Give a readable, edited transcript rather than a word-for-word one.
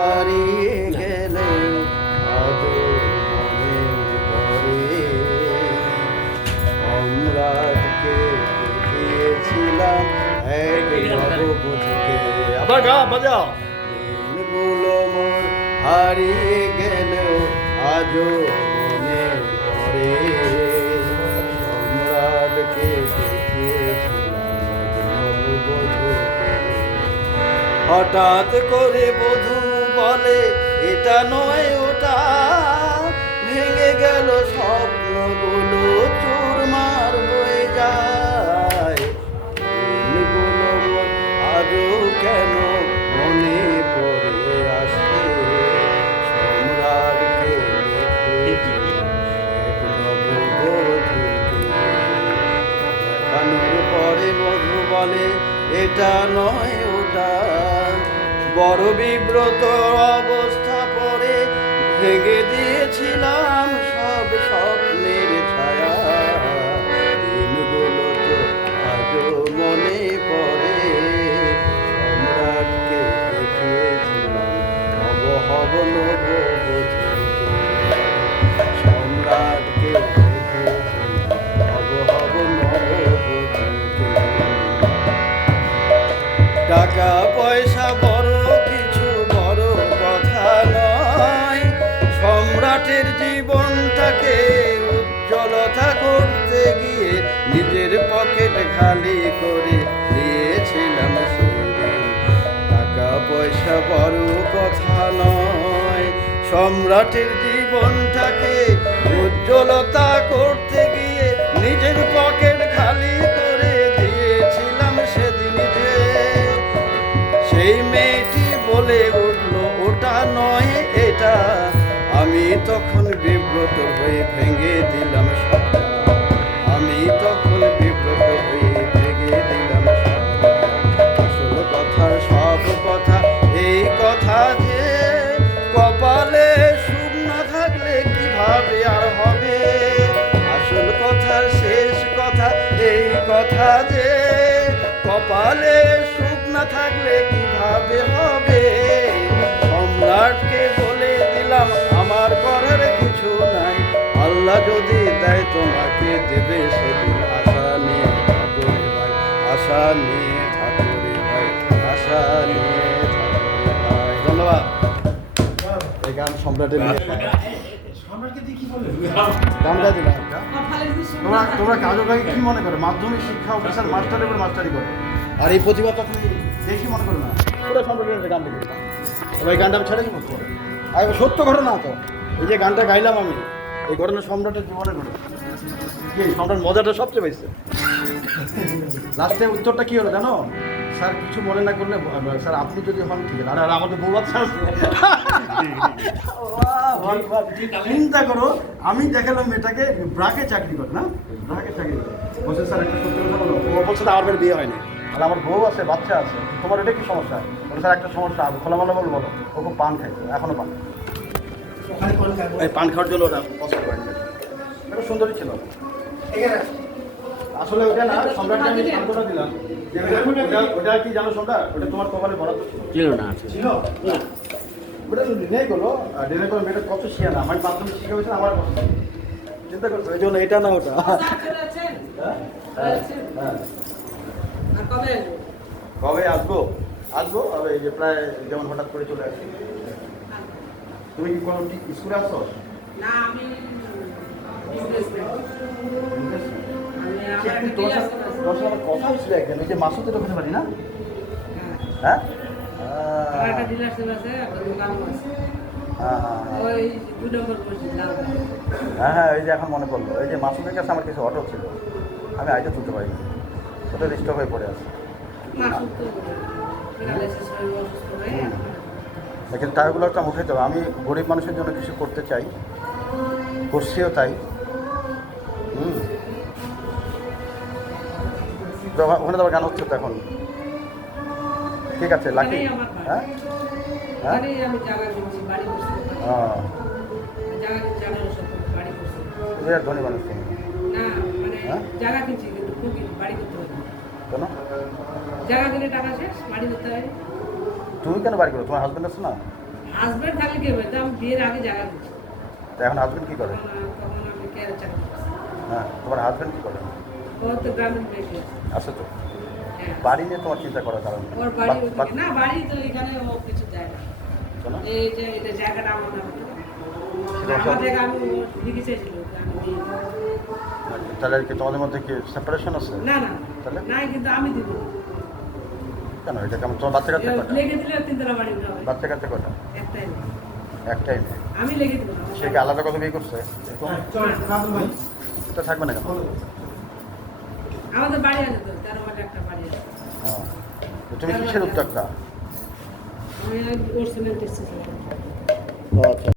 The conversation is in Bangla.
হারিয়ে গেলে আজও মনে পড়ে সম্রাটকে দেখিয়েছিলাম এক নববধূকে। আবার গা বাজাও। দিনগুলো মোর হারিয়ে গেলেও আজও মনে পড়ে সম্রাটকে দেখিয়েছিলাম এক নববধূকে। হঠাৎ করে বধূ বলে এটা নয় ওটা, ভেঙে গেল স্বপ্নগুলো চুরমার হয়ে যায়। দিনগুলো মোর আজও কেন মনে পড়ে আসে সম্রাটকে দেখানোর পরে বধূ বলে এটা নয় ওটা। বড় বিব্রত অবস্থা পরে ভেঙে দিয়েছিলাম সব স্বপ্নের ছায়া। দিনগুলো তো আজও মনে পড়ে সম্রাটকে দেখিয়েছিলাম হব হব নববধূকে। সম্রাটকে দেখিয়েছিলাম হব হব নববধূকে। টাকা পয়সা বড় কিছু বড় কথা নয়, সম্রাটের জীবনটাকে উজ্জ্বলতা করতে গিয়ে নিজের পকেট খালি করে দিয়েছিলাম সেদিন। টাকা পয়সা বড় কথা নয়, সম্রাটের জীবনটাকে উজ্জ্বলতা করতে গিয়ে নিজের পকেট খালি করে দিয়েছিলাম সেদিন। যে সেই মেয়েটি বলে উঠল ওটা নয় এটা, আমি তখন বিব্রত হয়ে ভেঙে দিলাম সবটা। আমি তখন বিব্রত হয়ে ভেঙে দিলাম সবটা। আসল কথা সব কথা এই কথা যে কপালে সুখ না থাকলে কিভাবে আর হবে। আসল কথার শেষ কথা এই কথা যে কপালে সুখ না থাকলে কিভাবে হবে। সম্রাটকে বলে দিলাম আমার করার কিছু নাই, আল্লাহ যদি দেয় তোমাকে দেবে সেদিন। আশা নিয়ে থাকো রে ভাই, আশা নিয়ে থাকো রে ভাই, আশা নিয়ে থাকো রে ভাই। ধন্যবাদ। এই গান সম্রাটের গানটা দিলাম। তোমরা কাজু ভাই কি মনে করো মাধ্যমিক শিক্ষা অফিসার মাস্টারের উপর মাস্টারি করে, আর এই প্রতিভা তখন দেখি মনে করো না পুরো সম্রাটের গান লিখে এই গানটা আমি ছেড়ে দিব। আর সত্য ঘটনা তো এই যে গানটা গাইলাম আমি, এই ঘটনা সম্রাটের জীবনে ঘটে। কি সম্রাট মজাটা সবচেয়ে বেশি। লাস্টে উত্তরটা কি হলো জানো? স্যার কিছু মনে না করলে স্যার আপনি যদি হন ঠিক আছে। আর আমাদের বউ বাচ্চা আছে। চিন্তা করো, আমি দেখালাম মেয়েটাকে ব্রাকে চাকরি করে না, ব্রাকে চাকরি করে বলছে স্যার একটা সত্যি কথা বলো। ও বলছে আমার মেয়ের বিয়ে হয়নি, আর আমার বউ আছে বাচ্চা আছে, তোমার এটা কি সমস্যা? বলে স্যার একটা সমস্যা খোলামেলা বলো বলো। ও খুব পান খাইতো, এখনো পান, এই পান খাওয়ার জন্য ওটা পছন্দ করেনি। এটা সুন্দরী ছিল আসলে। ওটা না সম্রাটকে আমি সান্ত্বনা দিলাম যে ওটা কি জানো সম্রাট, ওটা তোমার কপালে বরাদ্দ ছিল না, ছিল না। ওটা ডিনাই করলো, ডিনাই করে মেয়েটা কত শিয়া না, আমার মাধ্যমিক শিক্ষা হয়েছে আমার কথা চিন্তা করছো। এই জন্য এটা না ওটা। কবে আসবো? আসবো এই যে প্রায় যেমন হঠাৎ করে চলে আসি। তুমি কি কোনো স্কুলে আসছো? না, আমি কথা হচ্ছিল একদিন ওই যে মাসুদের ওখানে পারি না? হ্যাঁ হ্যাঁ হ্যাঁ ওই যে এখন মনে পড়লো, ওই যে মাসুদের কাছে আমার কিছু অটো ছিল, আমি আইটা তুলতে পারিনি, ওটা ডিস্টার্ব হয়ে পড়ে আছে। লেকিন টাকাগুলো একটা উঠে যাবে। আমি গরিব মানুষের জন্য কিছু করতে চাই, করছিও তাই। ওখানে তো গান হচ্ছে তো এখন। ঠিক আছে লাকি। হ্যাঁ হ্যাঁ ধনী মানুষ তুমি। কেন তুমি কেন বাড়ি করো? তোমার হাজবেন্ড আছে না? হাজবেন্ড থাকলে কি হবে? আমি বিয়ের আগে জায়গা দিচ্ছি। তো এখন হাজবেন্ড কি করে? তখন আমি কেয়ারে চাকরি করছি। হ্যাঁ, তোমার হাজবেন্ড কি করে? ও তো গ্রামীণ ব্যাংকে আছে তো। হ্যাঁ। বাড়ি নিয়ে তোমার চিন্তা করার কারণ কি? ওর বাড়ি ওখানে না, বাড়ি তো এখানে ও কিছু দেয় না। শোনো, এই যে এটা জায়গাটা আমার নামে। সেটা আমার জায়গা আমি লিখে চাইছিল আমি দিয়ে দিই। তাহলে কি তোমাদের মধ্যে কি সেপারেশন আছে? না না তাহলে নাই, কিন্তু আমি দিব না। কেন এটা কেমন? তোমার বাচ্চা কাচ্চা কটা? লেগে দিলে তিনতলা বাড়ি উঠাবে। বাচ্চা কাচ্চা কটা? একটাই না। একটাই মেয়ে। আমি লেগে দিব না। সে কি আলাদা কথা বিয়ে করছে? এটা থাকবে না কেন? আমাদের বাড়ি আছে তো, 13 মাঠে একটা বাড়ি আছে। হ্যাঁ। তো তুমি কিসের উদ্যোক্তা? আমি ওর সিমেন্ট এসেছি। ও আচ্ছা।